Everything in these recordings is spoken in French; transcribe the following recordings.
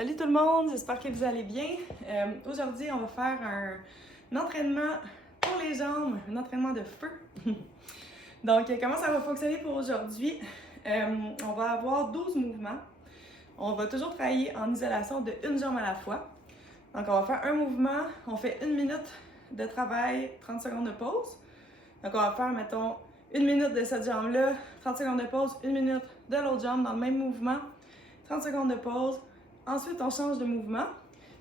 Salut tout le monde, j'espère que vous allez bien. Aujourd'hui, on va faire un entraînement pour les jambes, un entraînement de feu. Donc, comment ça va fonctionner pour aujourd'hui? On va avoir 12 mouvements. On va toujours travailler en isolation de une jambe à la fois. Donc, on va faire un mouvement, on fait 1 minute de travail, 30 secondes de pause. Donc, on va faire, mettons, 1 minute de cette jambe-là, 30 secondes de pause, 1 minute de l'autre jambe dans le même mouvement, 30 secondes de pause. Ensuite, on change de mouvement.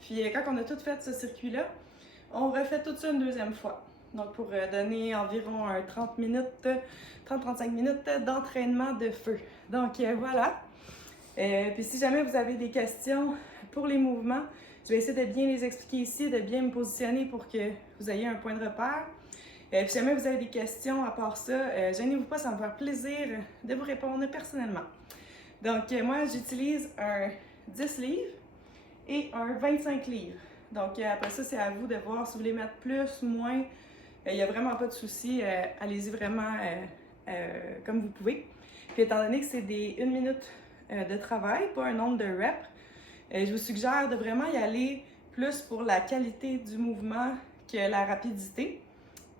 Puis, quand on a tout fait ce circuit-là, on refait tout ça une deuxième fois. Donc, pour donner environ 30-35 minutes d'entraînement de feu. Donc, voilà. Puis, si jamais vous avez des questions pour les mouvements, je vais essayer de bien les expliquer ici, de bien me positionner pour que vous ayez un point de repère. Puis, si jamais vous avez des questions à part ça, gênez-vous pas, ça va me faire plaisir de vous répondre personnellement. Donc, moi, j'utilise un 10 livres et un 25 livres. Donc, après ça, c'est à vous de voir si vous voulez mettre plus, moins. Il n'y a vraiment pas de souci. Allez-y vraiment comme vous pouvez. Puis, étant donné que c'est des 1 minute de travail, pas un nombre de reps, je vous suggère de vraiment y aller plus pour la qualité du mouvement que la rapidité.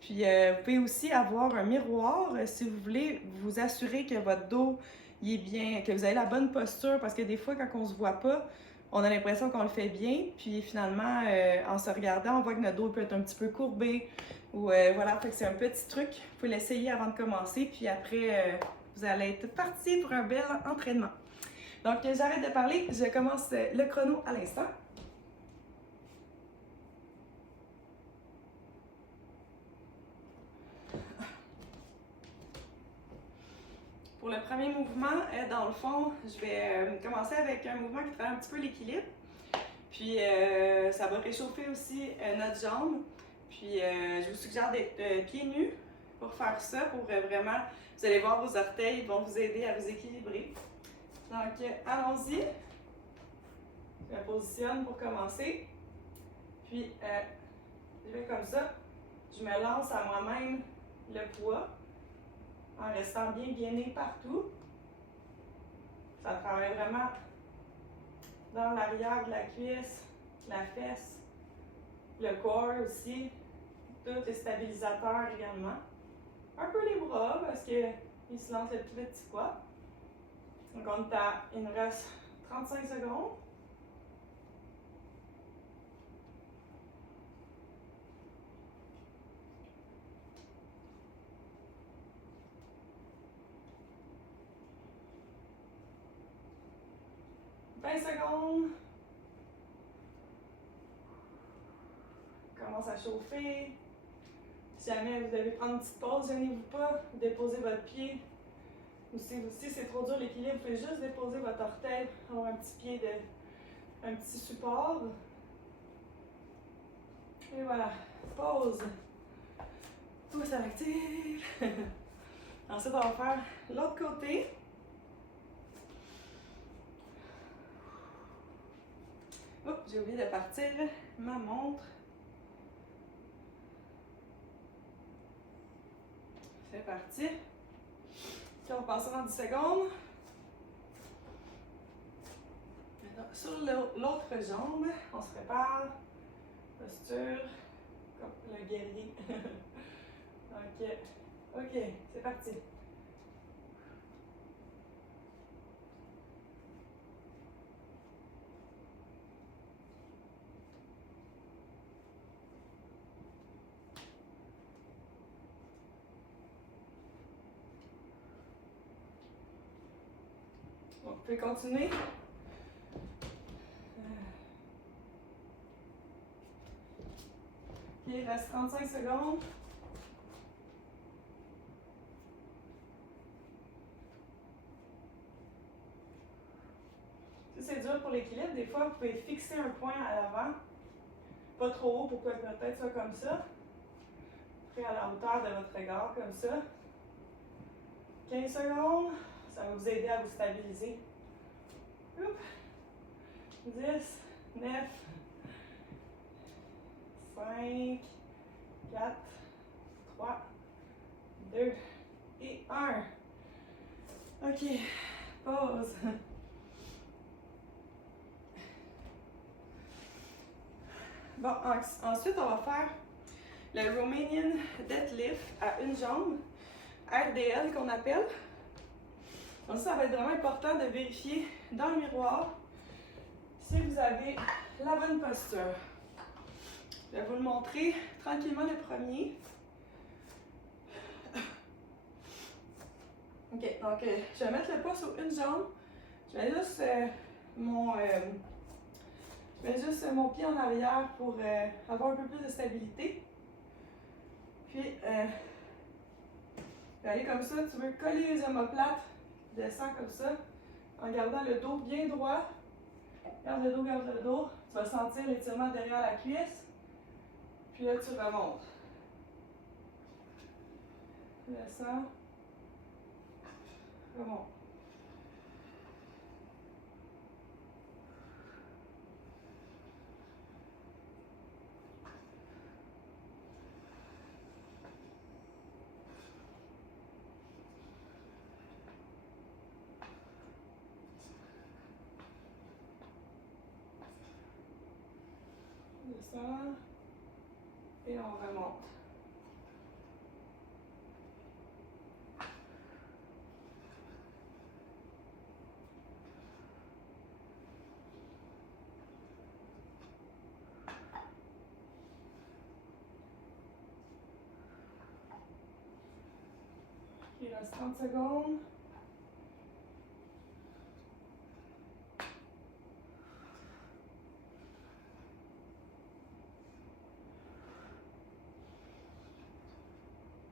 Puis, vous pouvez aussi avoir un miroir si vous voulez vous assurer que votre dos il est bien, que vous avez la bonne posture, parce que des fois, quand on ne se voit pas, on a l'impression qu'on le fait bien, puis finalement, en se regardant, on voit que notre dos peut être un petit peu courbé, ou voilà, fait que c'est un petit truc. Vous pouvez l'essayer avant de commencer, puis après, vous allez être parti pour un bel entraînement. Donc, j'arrête de parler, je commence le chrono à l'instant. Pour le premier mouvement, dans le fond, je vais commencer avec un mouvement qui travaille un petit peu l'équilibre. Puis ça va réchauffer aussi notre jambe. Puis je vous suggère d'être pieds nus pour faire ça, pour vraiment, vous allez voir vos orteils vont vous aider à vous équilibrer. Donc allons-y. Je me positionne pour commencer. Puis je vais comme ça. Je me lance à moi-même le poids en restant bien gainé partout. Ça travaille vraiment dans l'arrière de la cuisse, la fesse, le corps aussi. Tout est stabilisateur également. Un peu les bras parce qu'ils se lancent le petit poids. Donc on est à, il nous reste 35 secondes. Secondes. Commence à chauffer. Si jamais vous devez prendre une petite pause, gênez-vous pas. Déposez votre pied. Ou si c'est trop dur l'équilibre, vous pouvez juste déposer votre orteil, avoir un petit pied un petit support. Et voilà. Pause. Pousse à l'actif. Ensuite, on va faire l'autre côté. Oups, j'ai oublié de partir ma montre. C'est parti. Puis on passe dans 10 secondes. Maintenant, sur l'autre jambe, on se prépare. Posture, comme le guerrier. OK, c'est parti. Bon, vous pouvez continuer. Il reste 35 secondes. Si c'est dur pour l'équilibre, des fois, vous pouvez fixer un point à l'avant. Pas trop haut pour que votre tête soit comme ça. Puis à la hauteur de votre regard, comme ça. 15 secondes. Ça va vous aider à vous stabiliser. 10, 9, 5, 4, 3, 2 et 1. OK, pause. Bon, ensuite, on va faire le Romanian Deadlift à une jambe, RDL qu'on appelle. Donc ça va être vraiment important de vérifier dans le miroir si vous avez la bonne posture. Je vais vous le montrer tranquillement le premier. Ok, donc je vais mettre le poids sur une jambe. Je mets juste mon pied en arrière pour avoir un peu plus de stabilité. Puis, je vais aller comme ça. Tu veux coller les omoplates, descends comme ça, en gardant le dos bien droit. Garde le dos, garde le dos. Tu vas sentir l'étirement derrière la cuisse. Puis là, tu remontes. Descends. Remonte. Descends. Et on remonte. Il reste 30 secondes.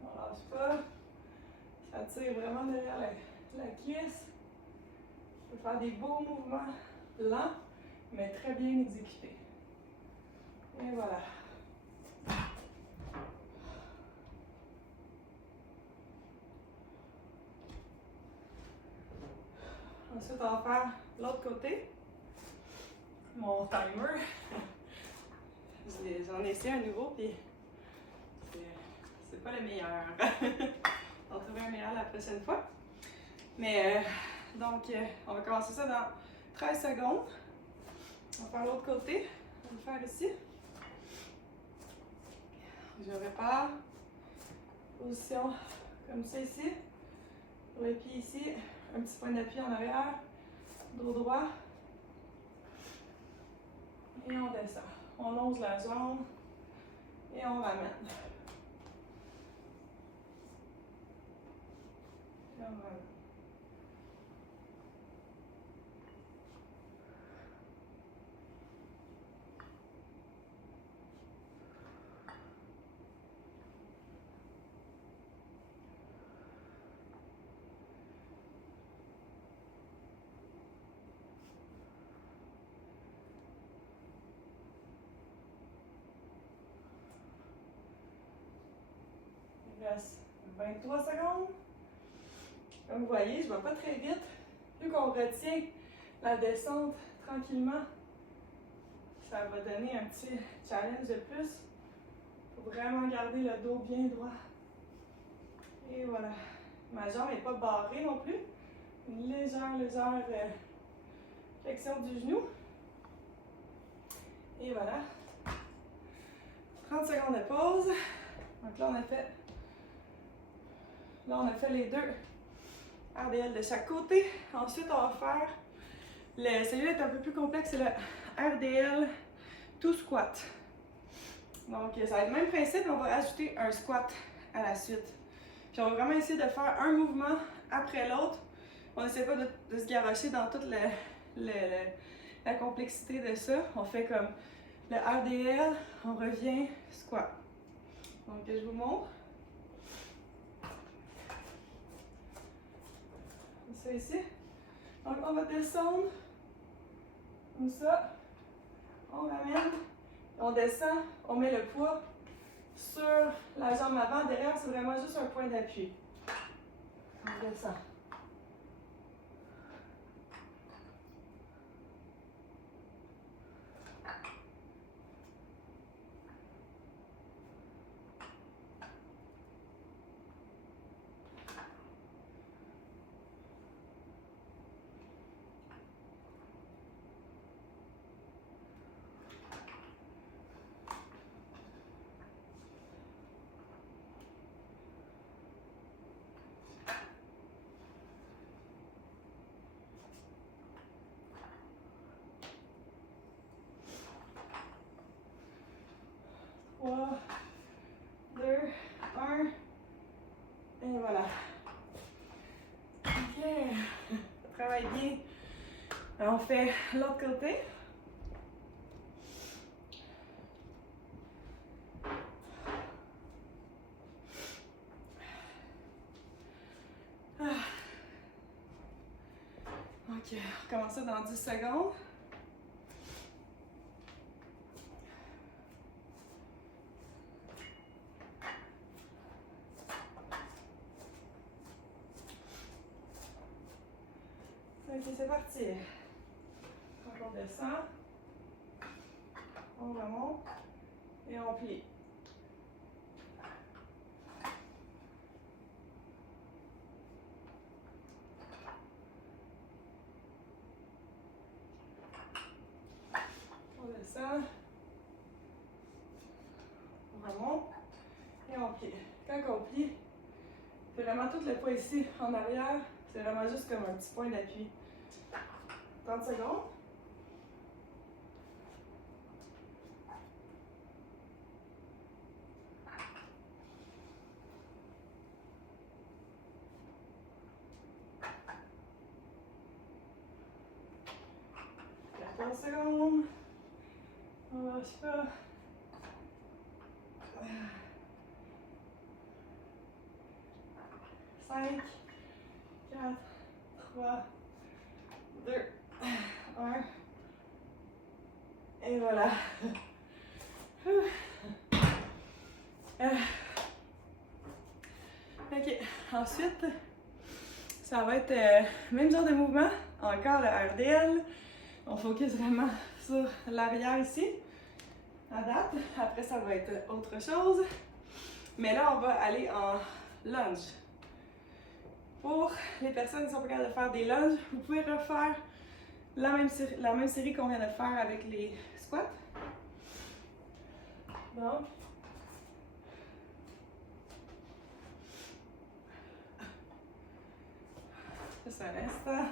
On lâche pas. Ça tire vraiment derrière la cuisse. On peut faire des beaux mouvements lents, mais très bien exécutés. Et voilà. Ensuite, on va faire l'autre côté. Mon timer. J'en ai essayé un nouveau, puis c'est pas le meilleur. On va trouver un meilleur la prochaine fois. Mais donc, on va commencer ça dans 13 secondes. On va faire l'autre côté. On va le faire ici. Je répare. Position comme ça ici. Pour les pieds ici. Un petit point d'appui en arrière. Dos droit. Et on descend. On longe la jambe. Et on ramène. Et on ramène. Il reste 23 secondes. Comme vous voyez, je ne vais pas très vite. Plus qu'on retient la descente tranquillement, ça va donner un petit challenge de plus. Il faut vraiment garder le dos bien droit. Et voilà. Ma jambe n'est pas barrée non plus. Une légère flexion du genou. Et voilà. 30 secondes de pause. Donc là, on a fait les deux RDL de chaque côté. Ensuite, on va faire celui-là est un peu plus complexe, c'est le RDL to squat. Donc, ça va être le même principe, mais on va ajouter un squat à la suite. Puis on va vraiment essayer de faire un mouvement après l'autre. On n'essaie pas de se garrocher dans toute la complexité de ça. On fait comme le RDL, on revient, squat. Donc, je vous montre. Ça ici. Donc, on va descendre comme ça. On ramène, on descend, on met le poids sur la jambe avant. Derrière, c'est vraiment juste un point d'appui. On descend. 3, 2, 1. Et voilà. Ok. Ça travaille bien. Alors, on fait l'autre côté. Ok, on recommence ça dans 10 secondes. Ok, c'est parti. Donc on descend, on remonte et on plie. On descend, on remonte et on plie. Quand on plie, c'est vraiment tout le poids ici en arrière. C'est vraiment juste comme un petit point d'appui. 30 secondes. Secondes. On lâche pas. 5, 4, 3, 2, 1. Et voilà. Ok, ensuite, ça va être même genre de mouvement. Encore le RDL. On focus vraiment sur l'arrière ici, à date. Après, ça va être autre chose. Mais là, on va aller en lunge. Pour les personnes qui sont pas capables de faire des lunges, vous pouvez refaire la même série qu'on vient de faire avec les squats. Donc, juste un instant.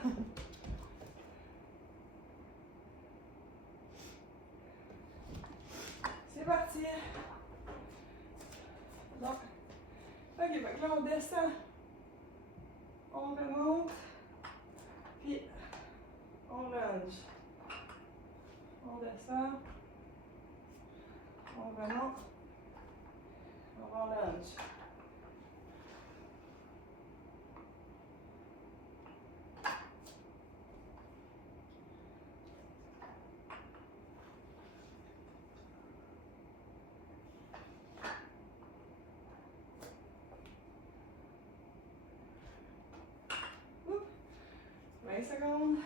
C'est parti. Donc, ok, donc là on descend, on remonte, puis on lunge. On descend, on remonte, on va en lunge. Oups. 20 secondes.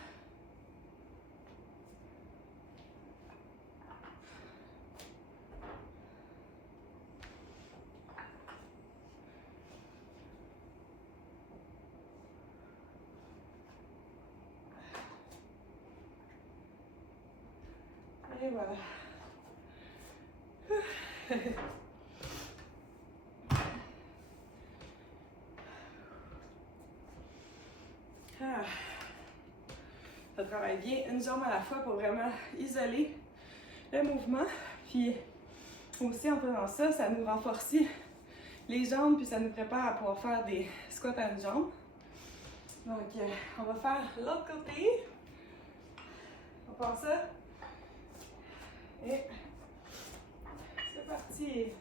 Et voilà. Ah. Ça travaille bien une jambe à la fois pour vraiment isoler le mouvement. Puis aussi en faisant ça, ça nous renforce les jambes puis ça nous prépare à pouvoir faire des squats à une jambe. Donc on va faire l'autre côté. On part ça. Et c'est parti.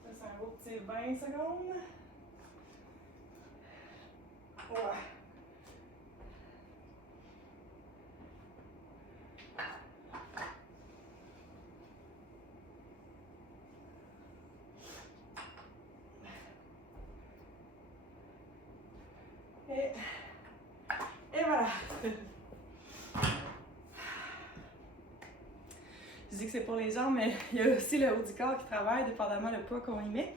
Ça, c'est un beau petit 20 secondes. Ouais. Et voilà. Je dis que c'est pour les jambes, mais il y a aussi le haut du corps qui travaille, dépendamment du poids qu'on y met.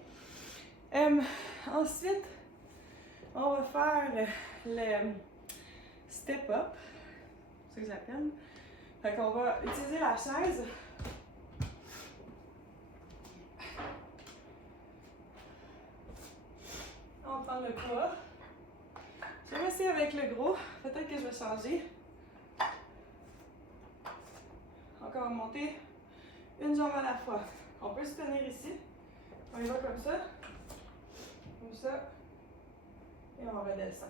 Ensuite, on va faire le step up, c'est ce que j'appelle. Fait qu'on va utiliser la chaise. On va prendre le poids. Je vais essayer avec le gros. Peut-être que je vais changer. Encore monter une jambe à la fois. On peut se tenir ici. On y va comme ça. Comme ça. Et on redescend.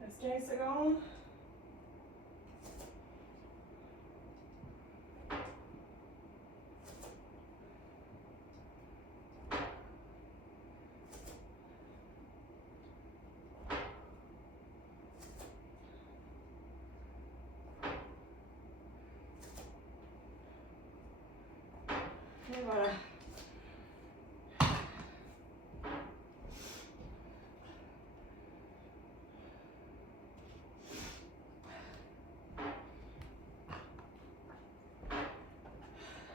Reste 15 secondes. Et voilà.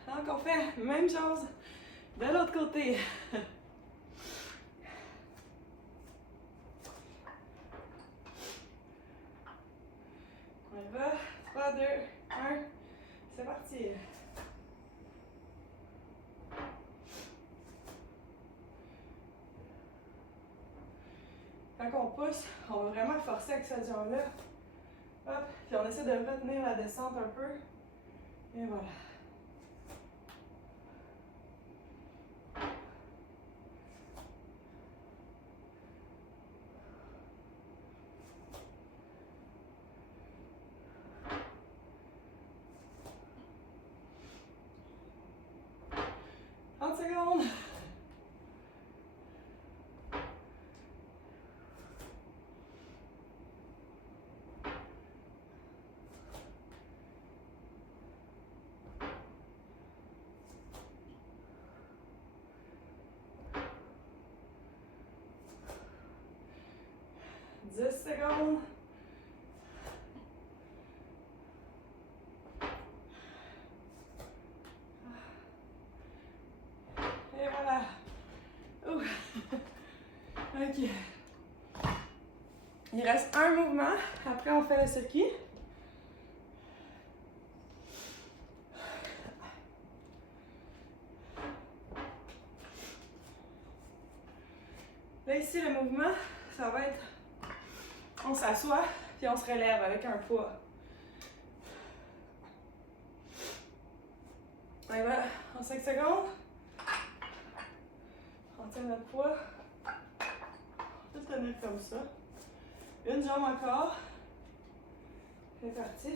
Donc on fait la même chose de l'autre côté. On y va. 3, 2, 1. C'est parti. Quand on pousse, on va vraiment forcer avec cette jambe-là. Hop, puis on essaie de retenir la descente un peu. Et voilà. Secondes. Secondes. Et voilà. Ouh. Ok. Il reste un mouvement. Après, on fait le circuit. Là, ici, le mouvement, ça va être... On s'assoit, puis on se relève avec un poids. On y va en 5 secondes. On tient notre poids. On peut tenir comme ça. Une jambe encore. C'est parti.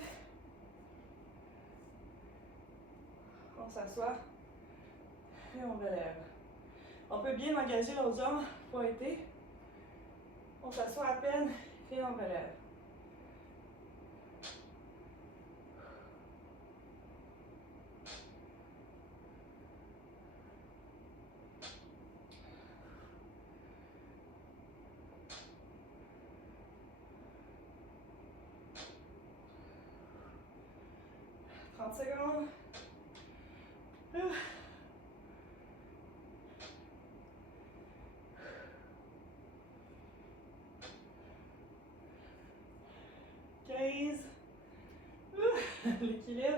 On s'assoit et on relève. On peut bien engager l'autre jambe pour aider. On s'assoit à peine et on relève. Secondes. L'équilibre.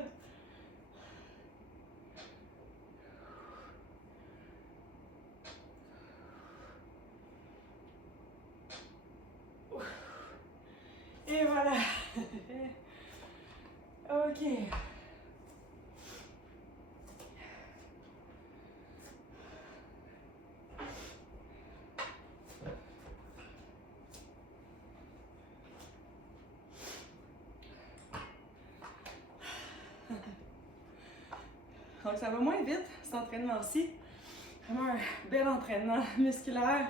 Et voilà. Ok. Donc ça va moins vite, cet entraînement-ci. Vraiment un bel entraînement musculaire.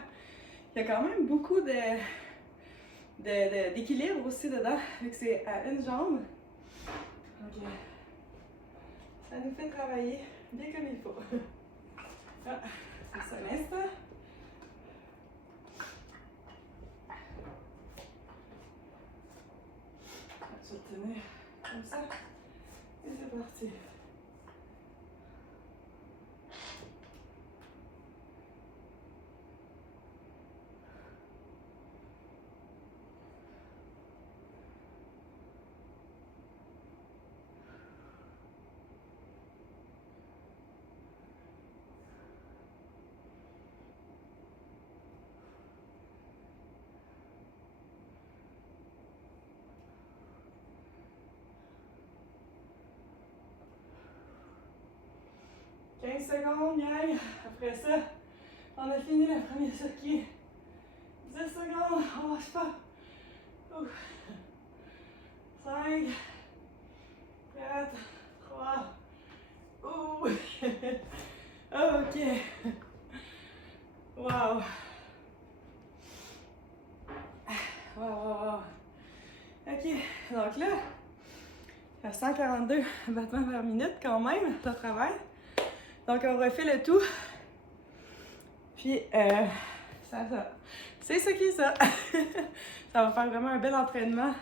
Il y a quand même beaucoup d'équilibre aussi dedans, vu que c'est à une jambe. Donc, ça nous fait travailler bien comme il faut. Ah, c'est ça l'instant. Je vais tenir comme ça. Et c'est parti. « 15 secondes, gang. Après ça, on a fini le premier circuit. 10 secondes, on lâche pas. 5, 4, 3. OK. Wow. Wow. OK, donc là, il y a 142 battements par minute quand même, de travail. Donc on refait le tout. Puis, c'est ce qui est ça. Ça va faire vraiment un bel entraînement.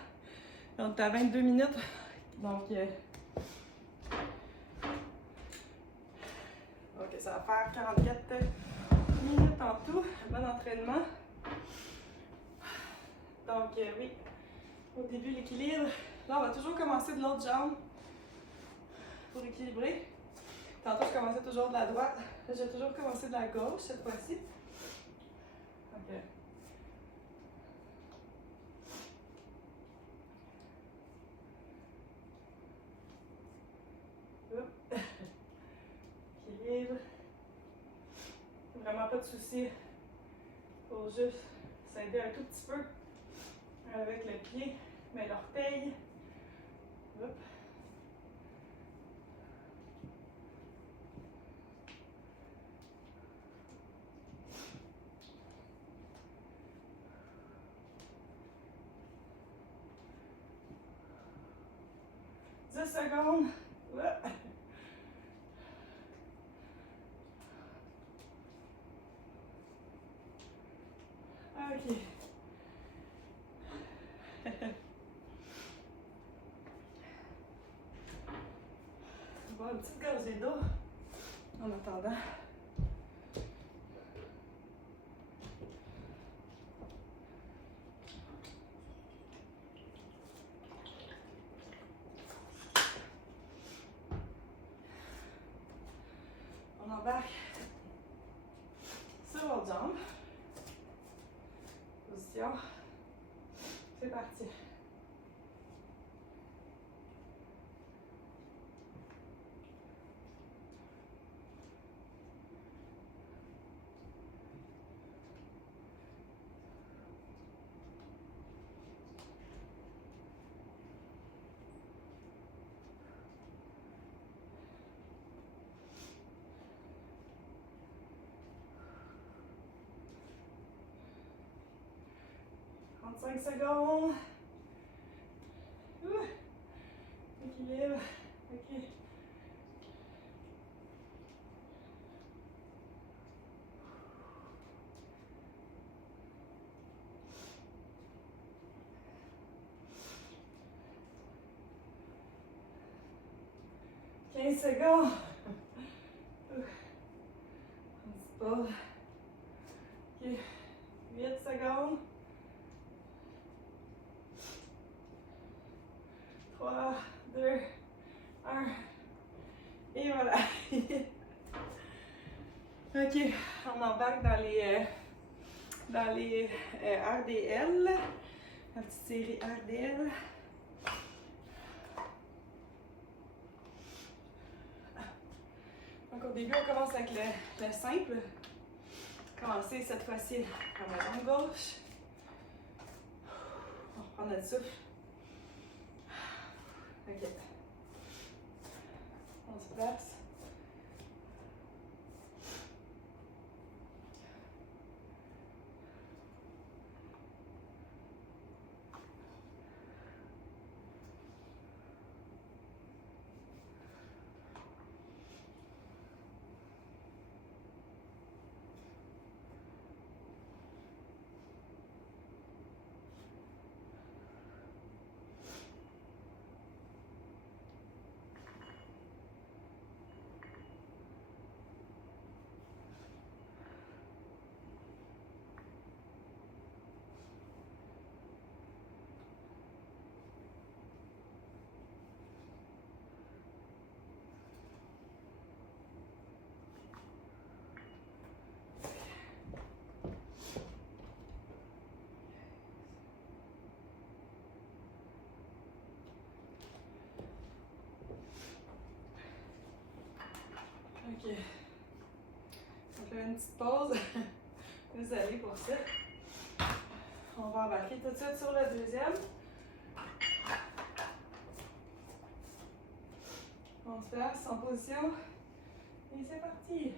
On est à 22 minutes. Donc, ça va faire 44 minutes en tout. Un bon entraînement. Donc, oui, au début, l'équilibre. Là, on va toujours commencer de l'autre jambe pour équilibrer. Tantôt, je commençais toujours de la droite. Là, j'ai toujours commencé de la gauche cette fois-ci. OK. Équilibre. Vraiment pas de souci. Faut juste s'aider un tout petit peu avec le pied, mais l'orteil. Hop. Secondes. OK. Bon, une petite gorgée d'eau en attendant. On embarque sur l'autre jambe. Position. C'est parti. Cinq secondes. Équilibre. OK. « 15 secondes. On se pose. OK. 8 secondes. 3, 2, 1. Et voilà. OK, on embarque dans les RDL, la petite série RDL. Donc au début, on commence avec le simple. Commencer cette fois-ci par la jambe gauche. On reprend notre souffle. OK. On se place. Ok. Donc là, une petite pause. Vous allez pour ça. On va embarquer tout de suite sur le deuxième. On se place en position. Et c'est parti.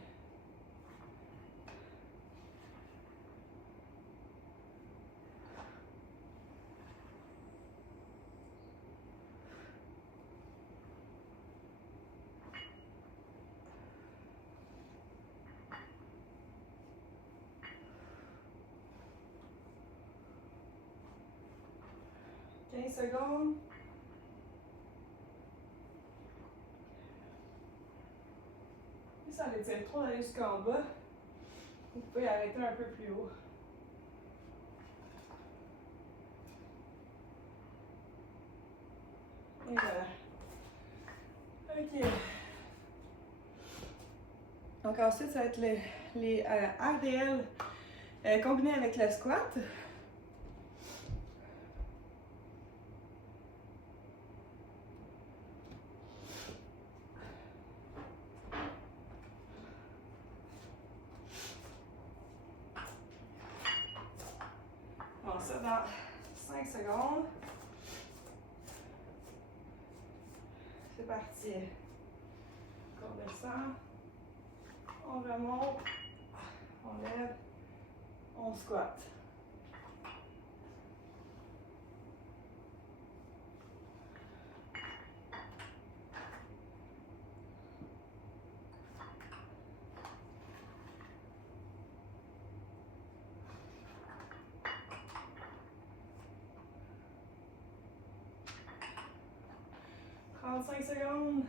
Secondes. Et ça les tient trop d'aller jusqu'en bas. Vous pouvez arrêter un peu plus haut. Et voilà. Ok. Donc ensuite, ça va être les RDL combinés avec le squat. Bon, ça dans 5 secondes. C'est parti. On descend. On remonte. On lève. On squatte. Cinq secondes.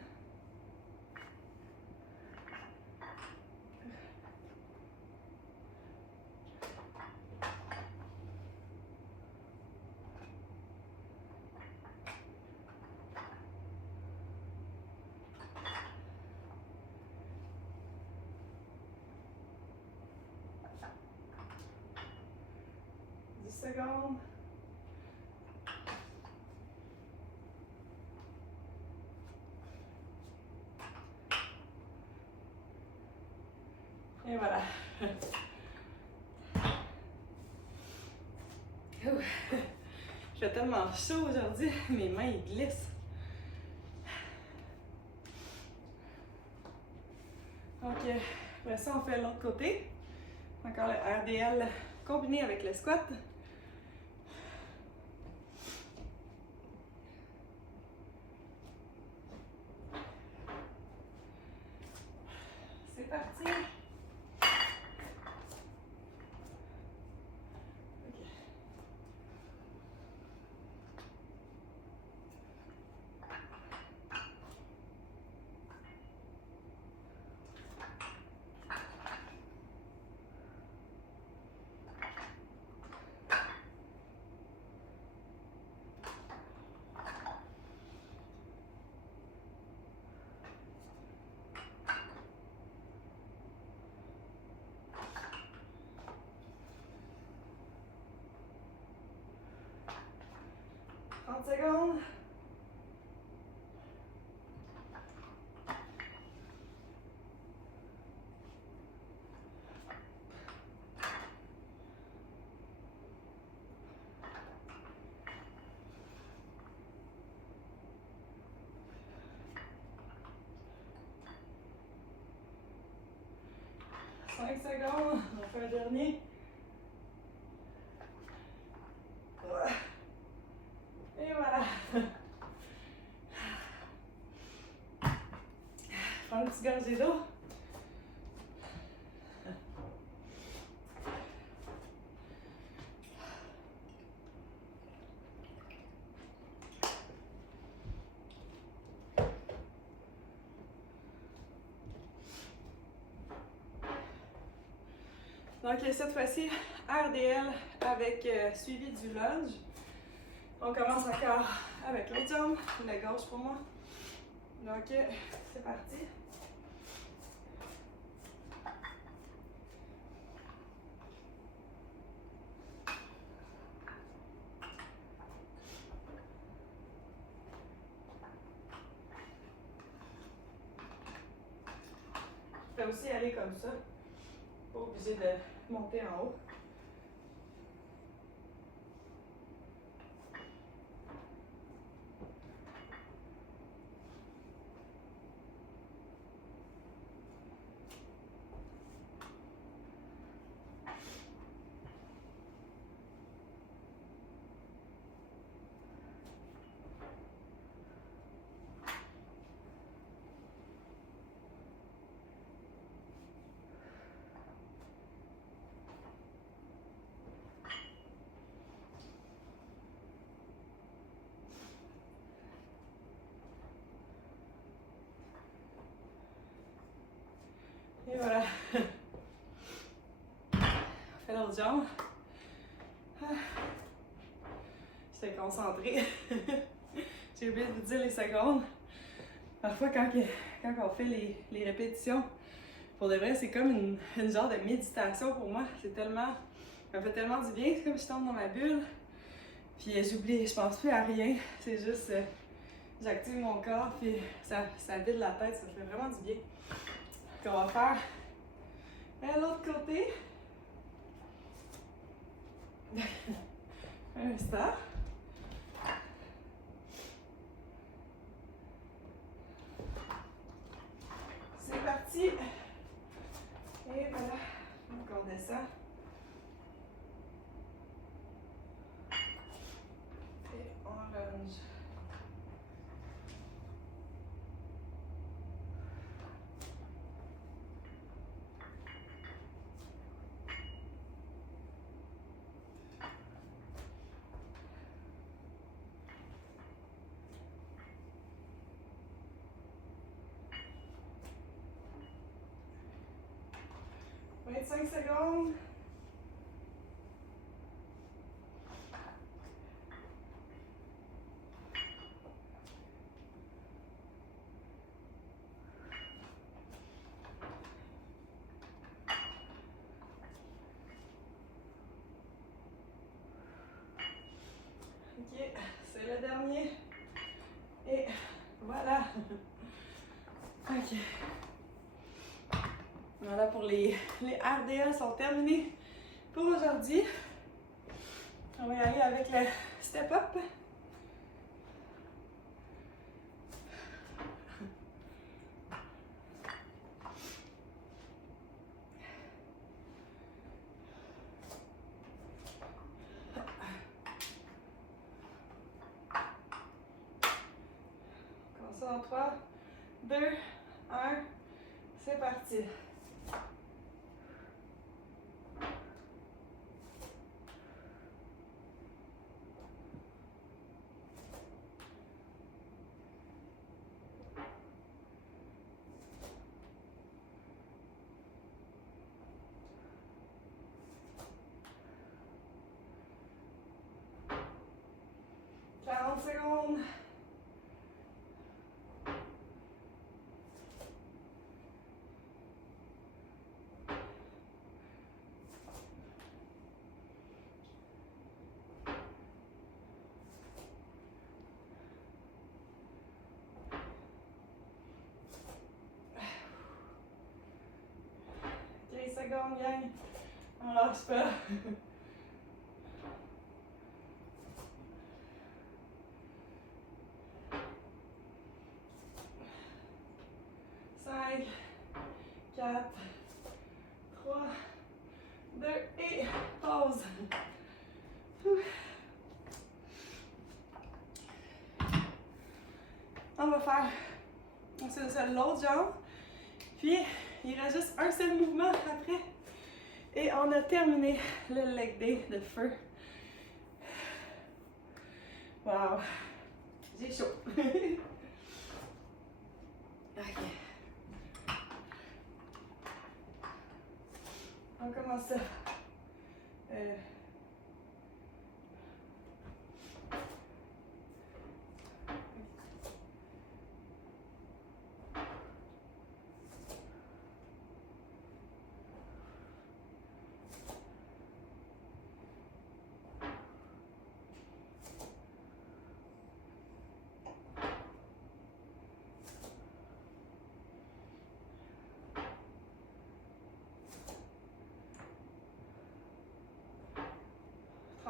Secondes. Et voilà. Je fais tellement chaud aujourd'hui, mes mains ils glissent. Donc, après ça, on fait l'autre côté. Encore le RDL combiné avec le squat. C'est parti. Okay. 30 secondes. Cinq secondes. On fait un dernier. Et voilà. Prends une petite gorgée d'eau. Donc cette fois-ci, RDL avec suivi du lunge. On commence encore avec l'autre jambe, la gauche pour moi. Donc c'est parti. pourrais aussi aller comme ça. Pas obligé de monter en haut. Et voilà. On fait l'autre jambe. J'étais concentrée. J'ai oublié de vous dire les secondes. Parfois, quand on fait les répétitions, pour de vrai, c'est comme une genre de méditation pour moi. C'est tellement, ça me fait tellement du bien. C'est comme si je tombe dans ma bulle. Puis j'oublie, je pense plus à rien. C'est juste, j'active mon corps, puis ça vide la tête. Ça fait vraiment du bien. Donc, on va faire à l'autre côté. Un instant. C'est parti. Et voilà. Donc on descend. Et on range. Cinq secondes. Ok, c'est le dernier. Et voilà. Ok. Voilà pour les RDA sont terminés pour aujourd'hui. On va y aller avec le step up. On commence ça en 3, 2, 1. C'est parti. Secondes. Secondes, gang. On lâche pas. 5, 4, 3, 2 et pause. On va faire l'autre jambe. Puis, il reste juste un seul mouvement après. Et on a terminé le leg day de feu. Wow! J'ai chaud. Ok. On commence ça.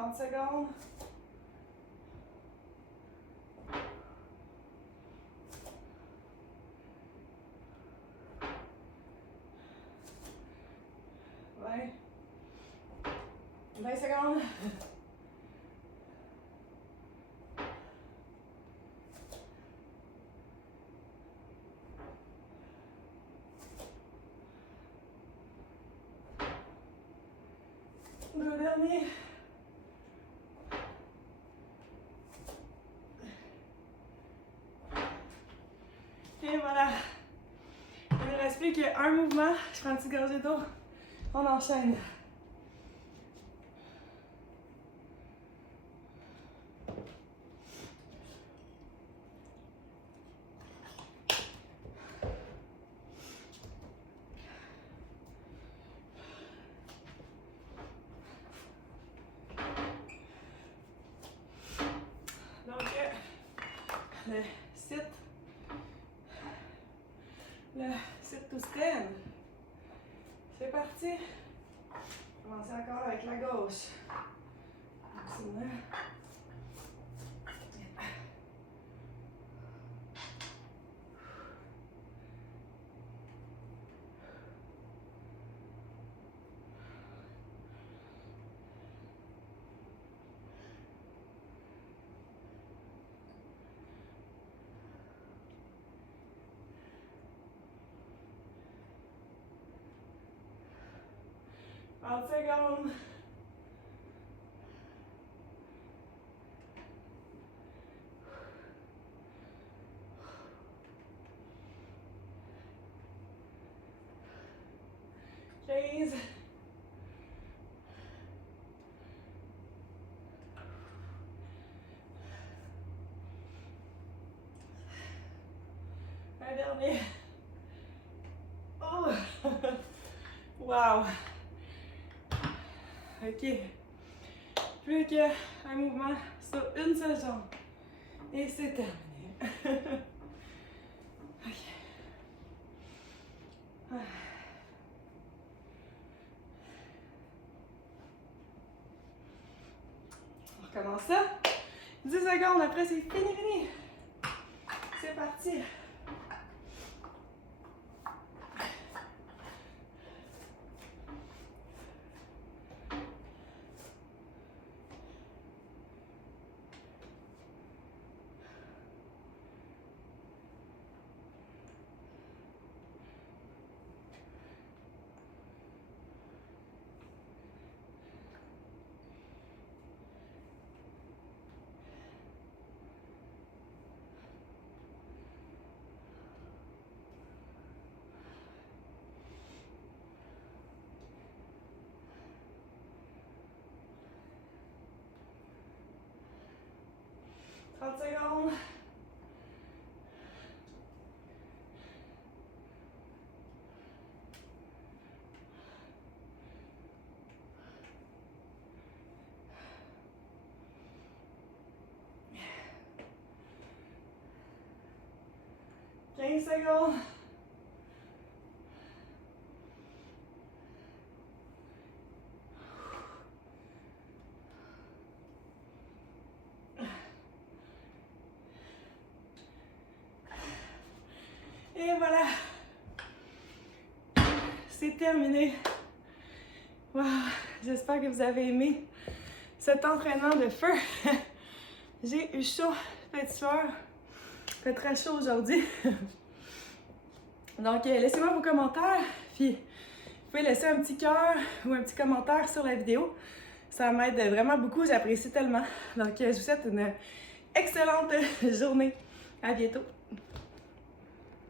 30 secondes. Ouais. 20 secondes. Le dernier. Et voilà. Il ne reste plus qu'un mouvement. Je prends une petite gorgée d'eau. On enchaîne. Donc, le sit to stand. C'est parti. Commencez encore avec la gauche. Absolument. En seconde. Quinze. Un dernier. Oh! Wow! Ok. Plus qu'un mouvement sur une seule jambe. Et c'est terminé. Ok. On recommence ça. 10 secondes, après c'est fini. C'est parti. Secondes. Quinze secondes. Et voilà, c'est terminé. Wow, j'espère que vous avez aimé cet entraînement de feu. J'ai eu chaud, fait sueur, fait très chaud aujourd'hui. Donc, laissez-moi vos commentaires, puis vous pouvez laisser un petit cœur ou un petit commentaire sur la vidéo. Ça m'aide vraiment beaucoup, j'apprécie tellement. Donc, je vous souhaite une excellente journée. À bientôt.